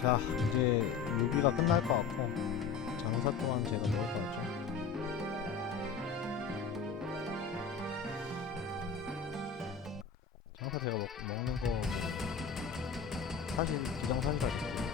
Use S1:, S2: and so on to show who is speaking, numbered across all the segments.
S1: 자 이제 뮤비가 끝날 것 같고 장사 또한 제가 먹을 것 같죠? 장사 제가 먹, 먹는 거 사실 기정사실하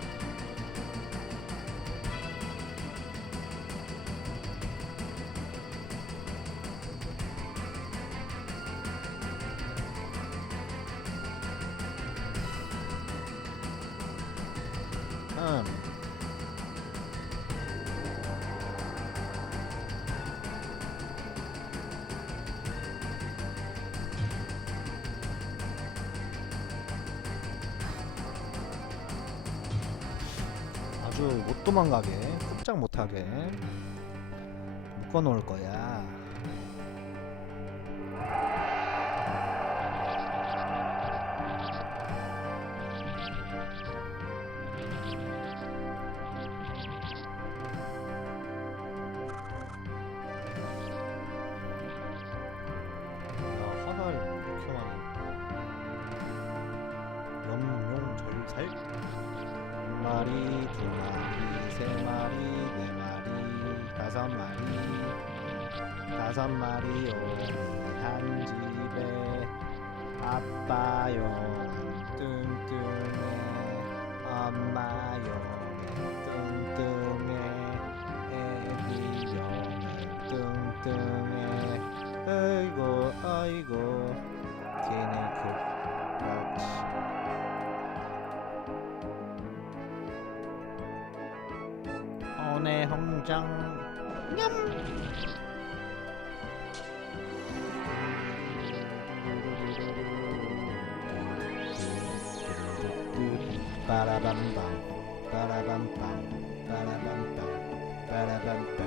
S1: 못 도망가게 꼼짝 못하게 묶어 놓을 거야. 야, 마리, 두 마리, 세 마리, 네 마리, 다섯 마리, 다섯 마리 오니 한 집에. 아빠용 뚱뚱해. 엄마용 뚱뚱해. 애기용 뚱뚱해. 아이고 아이고 걔네 그 그렇지 오네 홍장. 냠! 빠라밤밤 빠라밤밤 빠라밤밤 빠라밤밤.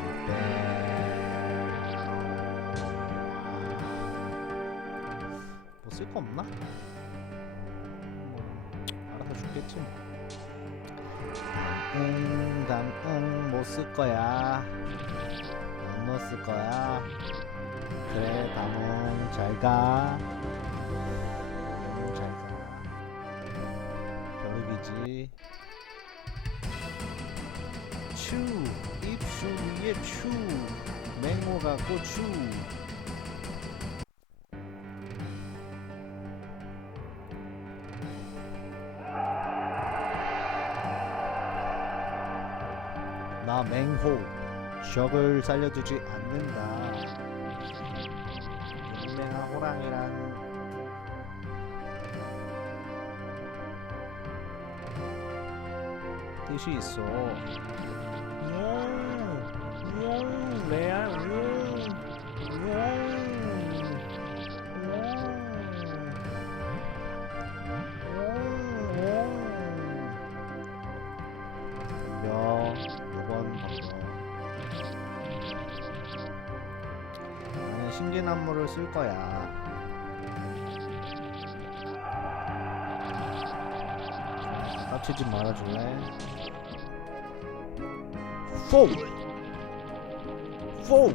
S1: 뭐쓸 거 없나? 뭐 알아서 죽겠지 뭐 응, 난응 못 쓸 거야. 못 쓸 거야. 그래, 담은 잘 가. 담은 잘 가. 벼룩이지. 추, 입수 위에 추, 맹모가 고추. 적을 살려두지 않는다. 유명한 호랑이란. 뜻이 있어. 용, 용, 레알, 용, 용, 신기나무를 쓸 거야 깝치지 말아줄래? 포! 포!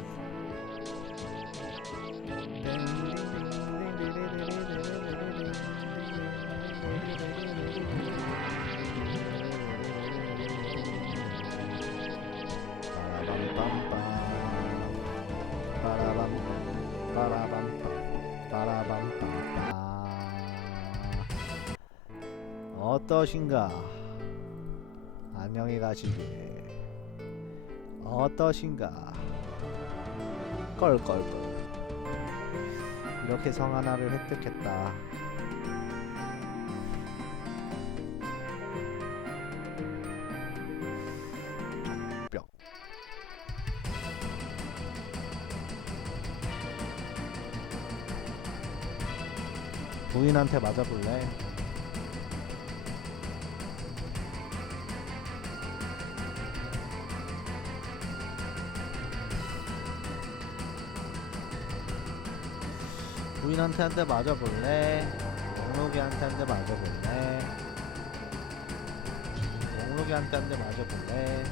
S1: 빠라밤 빠라밤 빠라밤 어떠신가? 안녕히 가시길 어떠신가? 껄껄껄. 이렇게 성 하나를 획득했다 부인한테 맞아볼래? 부인한테 한 대 맞아볼래? 몽록이한테 한 대 맞아볼래? 몽록이한테 한 대 맞아볼래?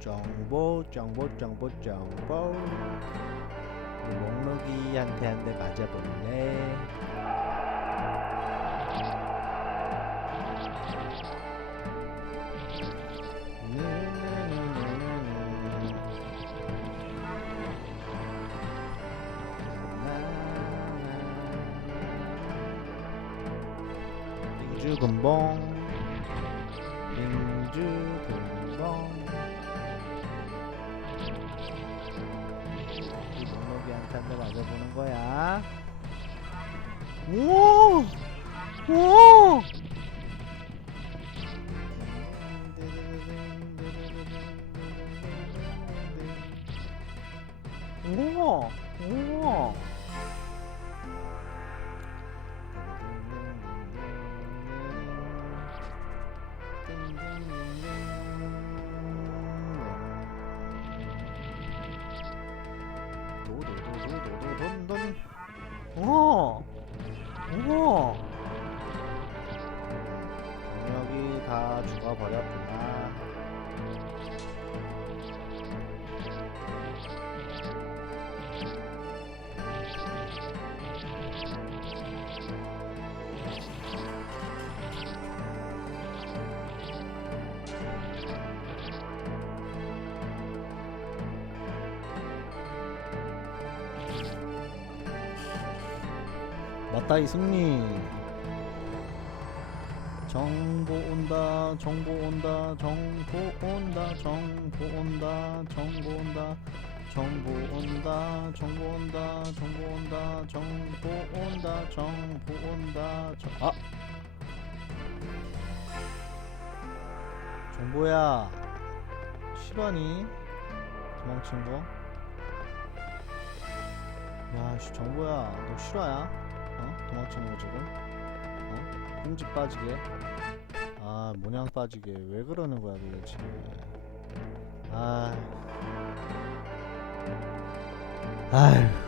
S1: 정보 정보 정보 정보 우리 몽록이한테 한 대 맞아볼래? 민주 근봉 민주 근봉 이 목록이한테 한대 맞아보는 거야 오! 오! 우와! 우와! 넌넌 어! 어! 병력이 다 죽어버렸군. 나. 맞다 이 승리 정보 온다 정보 온다 정보 온다 정보 온다 정보 온다 정보 온다 정보 온다 정보 온다 정보 온다 정보 온다 정... 아 정보야 실화니 도망친 거? 야씨 정보야 너 실화야? 어? 도망치는 거 지금? 어? 꽁지 빠지게? 아 모냥 빠지게 왜 그러는 거야 도대체 아 아휴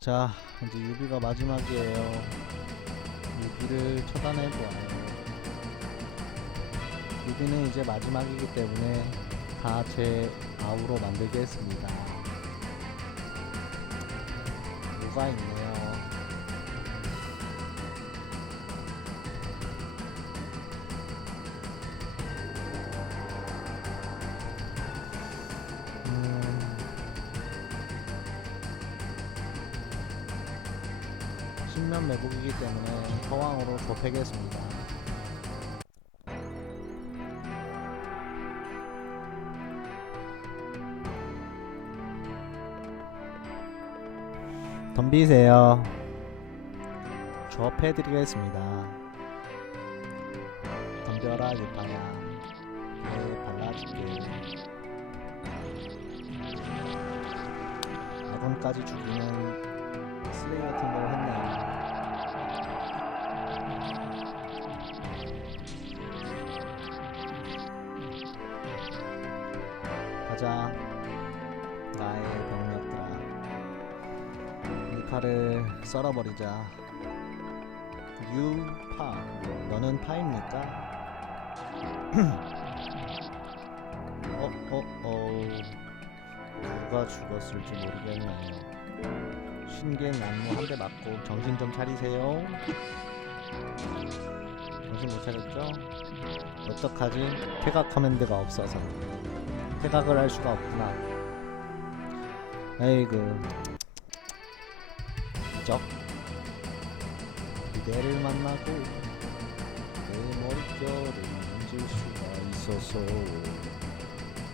S1: 자 이제 유비가 마지막이에요 유비를 처단해보아 요 유비는 이제 마지막이기 때문에 다 제 아우로 만들겠습니다 뭐가 있네요 음, 신면 매복이기 때문에 서왕으로 좁히겠습니다. 덤비세요. 좁혀드리겠습니다. 덤벼라 유파야. 네, 발라줄게. 아군까지 죽이는 쓰레기 같은 걸 했네요. 가자 칼을 썰어버리자 유파 너는 파입니까? 어? 어? 어 누가 죽었을지 모르겠네 신기한 난무 한 대 맞고 정신 좀 차리세요 정신 못 차렸죠? 어떡하지? 태각 커맨드가 없어서 태각을 할 수가 없구나 에이그 쩍 그대를 만나고 내 머릿결을 만질 수가 있어서